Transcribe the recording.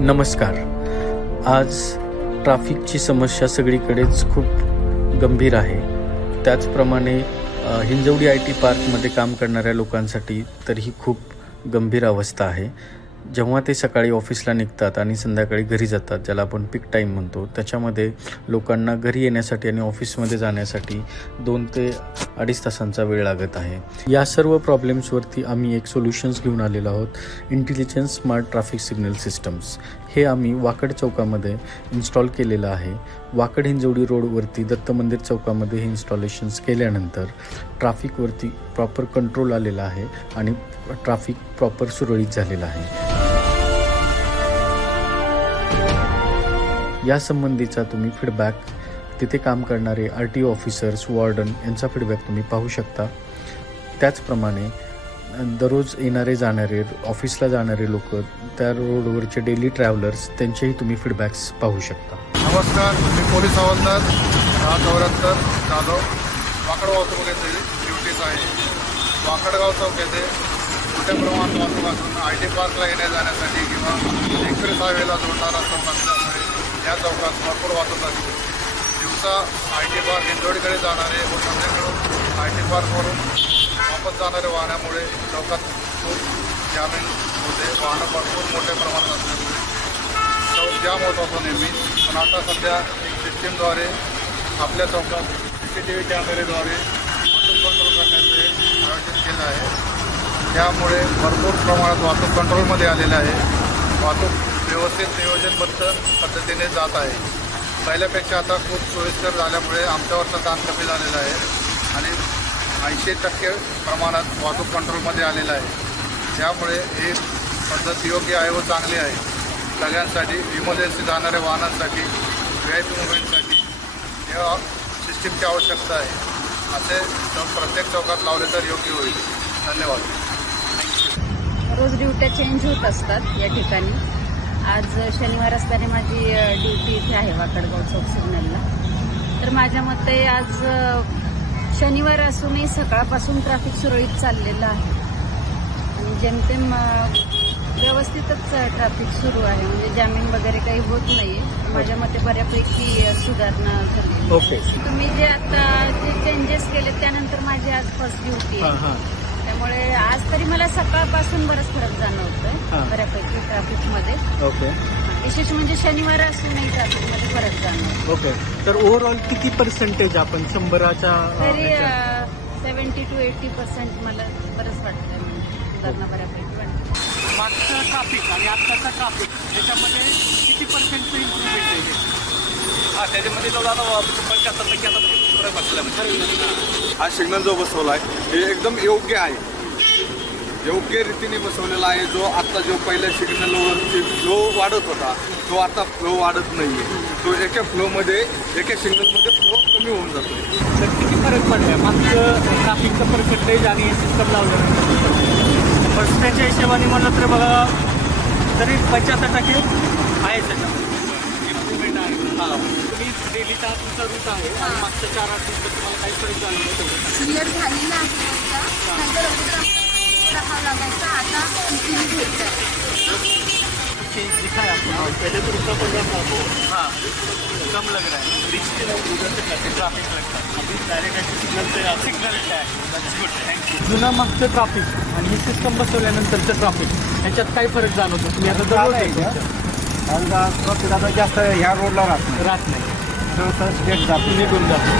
नमस्कार. आज ट्रॅफिकची समस्या सगळीकडेच खूप गंभीर आहे. त्याचप्रमाणे हिंजवडी IT पार्कमध्ये काम करणाऱ्या लोकांसाठी तर ही खूप गंभीर अवस्था आहे. जेव्हा ते सकाळी ऑफिसला निघतात आणि संध्याकाळी घरी जातात, ज्याला आपण पीक टाईम म्हणतो, त्याच्यामध्ये लोकांना घरी येण्यासाठी आणि ऑफिसमध्ये जाण्यासाठी 2 ते 2.5 तासांचा वेळ लागत आहे. या सर्व प्रॉब्लेम्सवरती आम्ही एक सोल्युशन्स घेऊन आलेलो आहोत. Intelligence smart traffic signal systems हे आम्ही वाकड चौकामध्ये इन्स्टॉल केलेलं आहे. वाकड हिंजवडी रोडवरती दत्त मंदिर चौकामध्ये हे इन्स्टॉलेशन्स केल्यानंतर ट्रॅफिकवरती प्रॉपर कंट्रोल आलेला आहे आणि ट्रॅफिक प्रॉपर सुरळीत झालेलं आहे. या संबंधीचा तुम्ही फीडबॅक तिथे काम करणारे RTO ऑफिसर्स, वॉर्डन यांचा फीडबॅक तुम्ही पाहू शकता. त्याचप्रमाणे दररोज येणारे जाणारे, ऑफिसला जाणारे लोक, त्या रोडवरचे डेली ट्रॅव्हलर्स, त्यांचेही तुम्ही फीडबॅक्स पाहू शकता. नमस्कार, मी पोलीस हवालदार 74 जाधव. वाकडगाव चौक येथे ड्युटीज आहे. वाकडगाव चौक येथे मोठ्या प्रमाणात वाहतूक असून IT पार्कला येण्या जाण्यासाठी किंवा एक्सप्रेस हायवेला जोडणारा चौक असल्यामुळे या चौकात भरपूर वाहतूक असते. दिवसा IT पार्क हिंजवडीकडे जाणारे व संध्याकाळून IT पार्कवरून वापस जाणारे वाहनामुळे चौकात खूप जामीन होते. वाहनं भरपूर मोठ्या प्रमाणात असल्यामुळे चौक जाम होत होतो नेहमी. पण आता सध्या एक सिस्टीमद्वारे आपल्या चौकात CCTV कॅमेरेद्वारे वाहतूक कंट्रोल करण्याचे आयोजन केलं आहे. त्यामुळे भरपूर प्रमाणात वाहतूक कंट्रोलमध्ये आलेलं आहे. वाहतूक व्यवस्थित नियोजनबद्ध पद्धतीने जात आहे. पहिल्यापेक्षा आता खूप सोयीस्कर झाल्यामुळे आमच्यावरचा ताण कमी झालेला आहे आणि 80% प्रमाणात वाहतूक कंट्रोलमध्ये आलेलं आहे. त्यामुळे ही पद्धत योग्य आहे व चांगली आहे. सगळ्यांसाठी, इमर्जन्सी जाणाऱ्या वाहनांसाठी, VIP मुवमेंटसाठी या सिस्टीमची आवश्यकता आहे. असे प्रत्येक चौकात लावले तर योग्य होईल. धन्यवाद. रोज ड्युट्या चेंज होत असतात या ठिकाणी. आज शनिवार असल्याने माझी ड्युटी इथे आहे वाकडगाव चौक सिग्नलला. तर माझ्या मते आज शनिवार असूनही सकाळपासून ट्रॅफिक सुरळीत चाललेलं आहे आणि जेमतेम व्यवस्थितच ट्रॅफिक सुरू आहे. म्हणजे जॅमिंग वगैरे काही होत नाहीये. माझ्या मते बऱ्यापैकी सुधारणा झाली. ओके. तुम्ही जे आता जे चेंजेस केले त्यानंतर माझी आज फर्स्ट ड्युटी आहे. त्यामुळे आज तरी मला सकाळपासून बरंच फरक जाणवतोय बऱ्यापैकी ट्रॅफिकमध्ये. ओके. विशेष म्हणजे शनिवार असूनही ट्रॅफिकमध्ये फरक जाणवतो. ओके. तर ओव्हरऑल किती पर्सेंटेज आपण 100च्या तरी 70 to 80% मला बरंच वाटतंय. म्हणजे सुधारणा बऱ्यापैकी वाटते. मागचं ट्रॅफिक आणि आत्ताचं ट्रॅफिक याच्यामध्ये किती पर्सेंटचं इम्प्रूव्हमेंट आहे? त्याच्यामध्ये जवळ आता 75% आता फरक बसला. हा सिग्नल जो बसवला आहे हे एकदम योग्य आहे. योग्य रीतीने बसवलेला आहे. जो आत्ता जो पहिल्या सिग्नलवरती फ्लो वाढत होता तो आता फ्लो वाढत नाही आहे. तो एका फ्लोमध्ये, एका सिग्नलमध्ये फ्लो कमी होऊन जातो. तर किती फरक पडला आहे मागचं ट्रॅफिकचं पर्सेंटेज आणि सिस्टम लावल्यानंतर? पर्सेंटेजच्या हिशोबाने म्हणलं तर बघा तरी 75% आहे त्याच्यामध्ये इम्प्रूव्हमेंट आहे. हां, तुम्ही डेलीचा तुमचा रूट आहे आणि मागच्या 4-8 दिवसात तुम्हाला काही फरक जाणवलं तेवढं क्लिअर झालेला आहे आता. नंतर अगोदर राहावं लागायचं, आता इझिली भेटतं. चेंज दिखा है आपको? पहले तो रुका पड़ रहा था. हाँ, कम लग रहा है. रिच के लोग उधर से ट्रैफिक लगता है. अभी डायरेक्ट सिग्नल से सिग्नल है. That's good. थँक्यू. जुनं मागचं ट्रॅफिक आणि हे सिस्टम बसवल्यानंतरचं ट्रॅफिक याच्यात काय फरक जाणवतो? तुम्ही आता ट्रॅफिक आता जास्त ह्या रोडला राहत नाही. स्टेट जातो, निघून जातो.